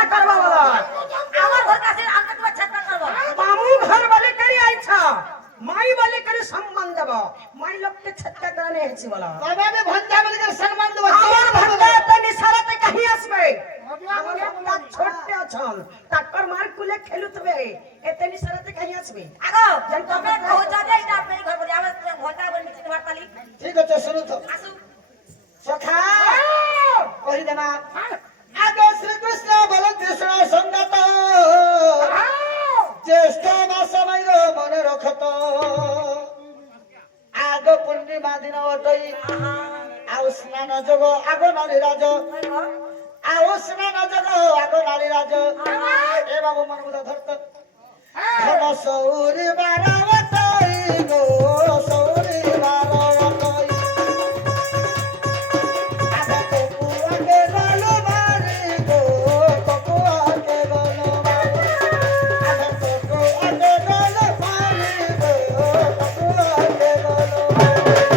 छत्ता करवा वाला আমার ঘর কাছে আমাকে তোমার ছাত্র করব मामू घर वाले करी आई था माई वाले करे सम्मान देबो माई लोग के छत्ता कराने है वाला बाबा में भंडा वाले के सम्मान देबो আমার ভক্ত তনি সারাতে কাহি আসবে আমার ভক্ত ছোটতে আছন টাক্কর মার কুলে খেলুতবে এতনি সারাতে কাহি আসবে আগো তুমি কহ যাবে এটা আপনার ঘর বলি আমার ঘরটা বলি মিছিল ভাতালি ठीक আছে শুনো তো আসু সখা কহি দেমা আগে শ্রীকৃষ্ণ বলেন কৃষ্ণ সঙ্গত জ্যেষ্ঠ মাস মাইর মনে রখত আগ পূর্ণিমা দিন অটই আউ স্নান যোগ আগ নারী রাজ আউ স্নান যোগ আগ নারী রাজ এ বাবু মন বুঝা ধরত ধন সৌরি বারাবতই গো সৌরি বারাবতই আগে কপুয়াকে গলো বাড়ি গো কপুয়াকে গলো বাড়ি আগে কপুয়াকে গলো বাড়ি গো কপুয়াকে গলো বাড়ি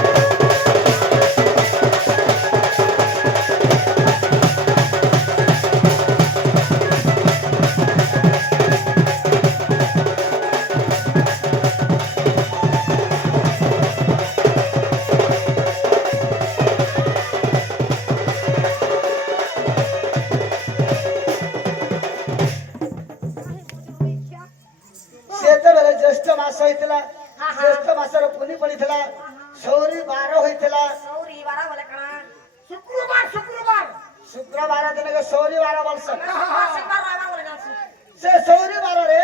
ସେତେବେଳେ ଜ୍ୟେଷ୍ଠ ମାସ ହେଇଥିଲା ଜ୍ୟେଷ୍ଠ ମାସର ପୁନି ପଡିଥିଲା ସୌରୀ ବାର ହୋଇଥିଲା সৌরি বারা বলে কানা ଶୁକ୍ରବାର ଦିନକେ ସୌରୀ ବାର ବର୍ଷ শুক্রবার বাবা বলে জানছু ସେ ସୌରୀ ବାରରେ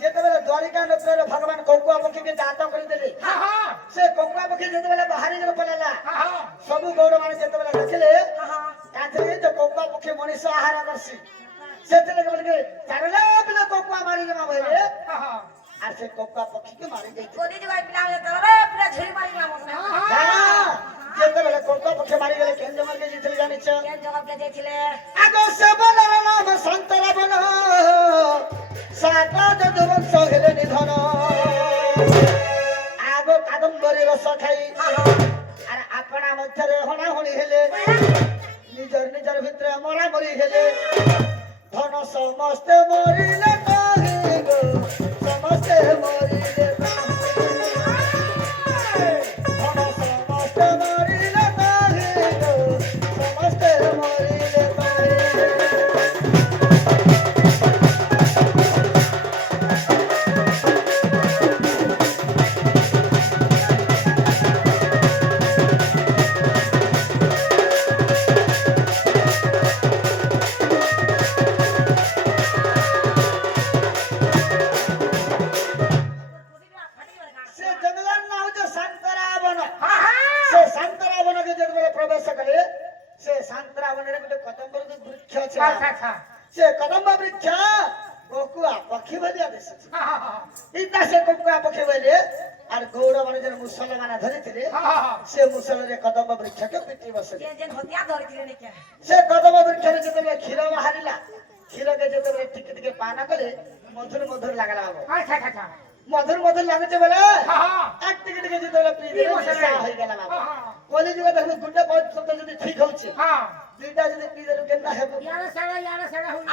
ଯେତେବେଳେ ଦ୍ୱାରିକା ନଗରରେ ଭଗବାନ କୌକୁଆ ପକ୍ଷୀକେ ଜାତ କରିଦେଲେ ସେ କୌକୁଆ ପକ୍ଷୀ ଯେତେବେଳେ ବାହାରିକି ପଳେଇଲା ସବୁ ଗୌରମାନେ ଯେତେବେଳେ ଦେଖିଲେ କାଥିରେ ଯେ କୌକୁଆ ପକ୍ଷୀ ମଣିଷ ଆହାର କରସି ସେଥିଲାଗି ବୋଲିକେ ଚାରିଲା ପିଲା କୌକୁଆ ମାରିକି ମା ବୋଇଲେ আর সে কৌকুয়া পক্ষীকে মারি দিয়েছে কোদি জগাই পিলা চলরে পিলা ঝুরি মারি না মনে যেতেবেলে কৌকুয়া পক্ষী মারি গেলে কেন জমার কে জিতলে জানিছ কেন জবাব কে দিয়েছিলে আগো সে বলর নাম সন্তরা বল সাতা যদুবংশ হেলে নিধন আগো কাদম্বরী রস খাই আর আপনা মধ্যে হনাহনি হেলে নিজর নিজর ভিতরে মরামরি হেলে ধন সমস্তে মরিলে কাহি গো সমস্তে মরিলে ধন সমস্তে মরিলে কাহি গো সমস্তে মরিলে সে জঙ্গলের নাম হচ্ছে শান্তরাবন সে শান্তরাবনকে যেতবেলে প্রবেশ কলে সে শান্তরাবনের গোটে কদম্বর বৃক্ষ আছে সে কদম্ব বৃক্ষ ককুয়া পক্ষী বলিয়া দিছে ইটা সে ককুয়া পক্ষী বলে আর গৌর মানে যে মুসলমান ধরিଥିଲେ সে মুসলরে কদম্ব বৃক্ষকে পিটি বসলে যে যে হতিয়া ধরিছিলে নাকি সে কদম্ব বৃক্ষরে যেতবেলে ক্ষীর বাহারিলা ক্ষীরকে যেতবেলে টিকে টিকে পান কলে মধুর মধুর লাগলা বাবু মধুর মধুর লাগুছে বলে এক টিকে টিকে যেতবেলে পি দিলে নেশা হয়ে গেল বাবু কলি যুগে দেখুন গুন্ডা বহুত শব্দ যদি ঠিক হচ্ছে দুইটা যদি পি দিলে কেনটা হবে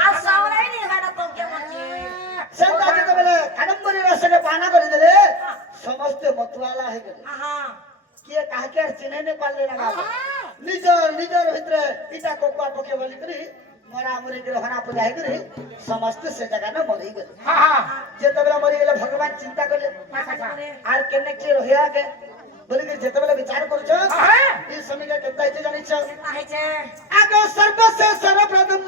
আর সাওলাই নি গানা তো কে বলছি সেটা যেতবেলে কাদম্বরী রসকে পান করে দিলে সমস্ত মতুয়ালা হয়ে গেল কিয়ে কাহাকে আর চিনে নে পারলে না বাবু নিজর নিজর ভিতরে পিতা কোকুয়া পক্ষে বলি করি মরামরি করে হনা পূজা করে সমস্ত সে জায়গাটা মরি গেল যেতবেলে মরি গেলে ভগবান চিন্তা করলে আর কেনে কি রহিয়া কে বলি কি যেতবেলে বিচার করছ এই সময়কে কেনতা হইছে জানিছ আইছে আগে সর্বশেষ সর্বপ্রথম